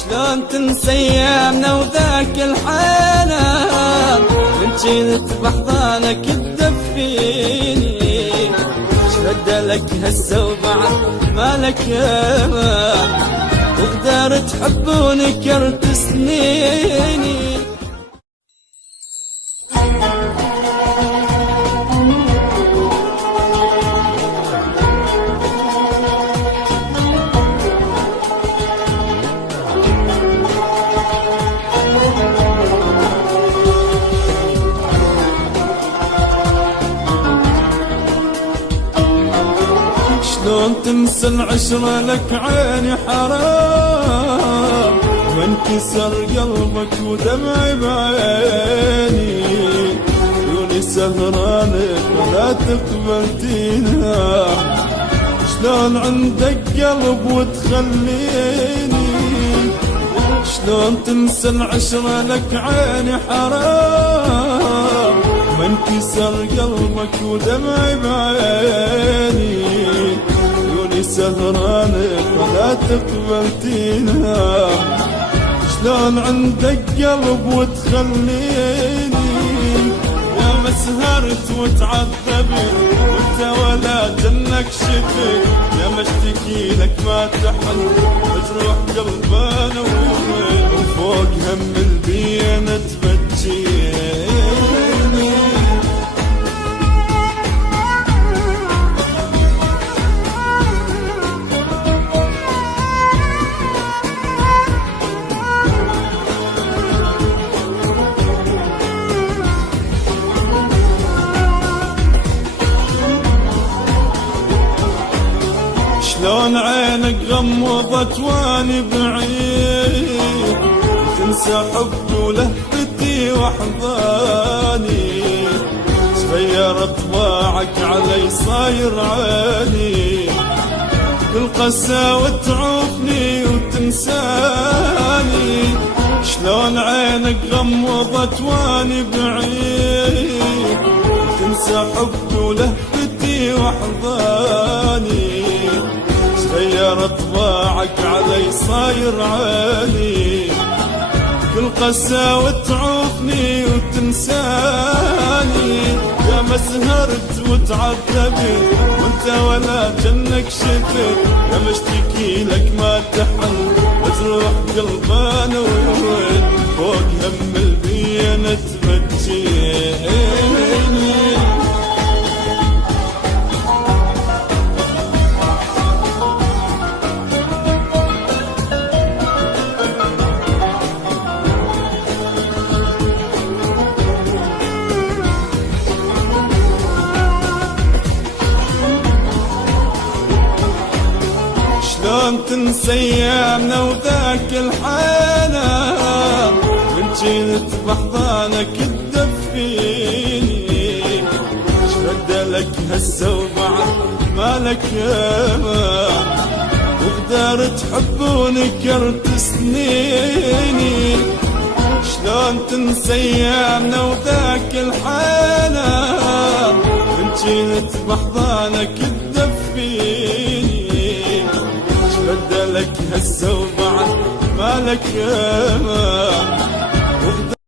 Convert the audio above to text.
شلون تنسى ايامنا وذاك الحنان من جيت بحضانك تدفيني شرد لك هسه وبعد مالك امان وقدر تحب ونكرت سنيني. شلون تنسى العشرة لك عيني حرام وانكسر قلبك ودمعي بعيني عيوني سهرانك ولا تقبل تنام شلون عندك قلب وتخليني شلون تنسى العشرة لك عيني حرام وانكسر قلبك ودمعي بعيني سهرانك ولا تقبل تنام شلون عندك قلب وتخليني يا ما سهرت وتعذبت وانت ولا جنك شفت يا ما اشتكي لك ما تحن مجروح قلبنا وفوق هم البينا تبجيني. شلون عينك غمضت واني بعيد تنسى حبي ولهفتي واحضاني تغير طباعك علي صاير عيني كل قساوة تعوفني وتنساني شلون عينك غمضت واني بعيد تنسى حبي ولهفتي واحضاني غير طباعك علي صاير عالي كل قساوة تعوفني وتنساني يا ما سهرت وتعذبت وانت ولا جنك شفت يا ما اشتكي لك ما تحن مجروح قلبنا وين فوق هم البينا تبجيني. شلون تنسى ايامنا وذاك الحنان من جيت بحضانك تدفيني شرد لك هسه وبعد مالك امان وقدر تحب ونكرت سنيني شلون تنسى ايامنا وذاك الحنان من جيت بحضانك تدفيني بدلك هسه وبعد مالك امان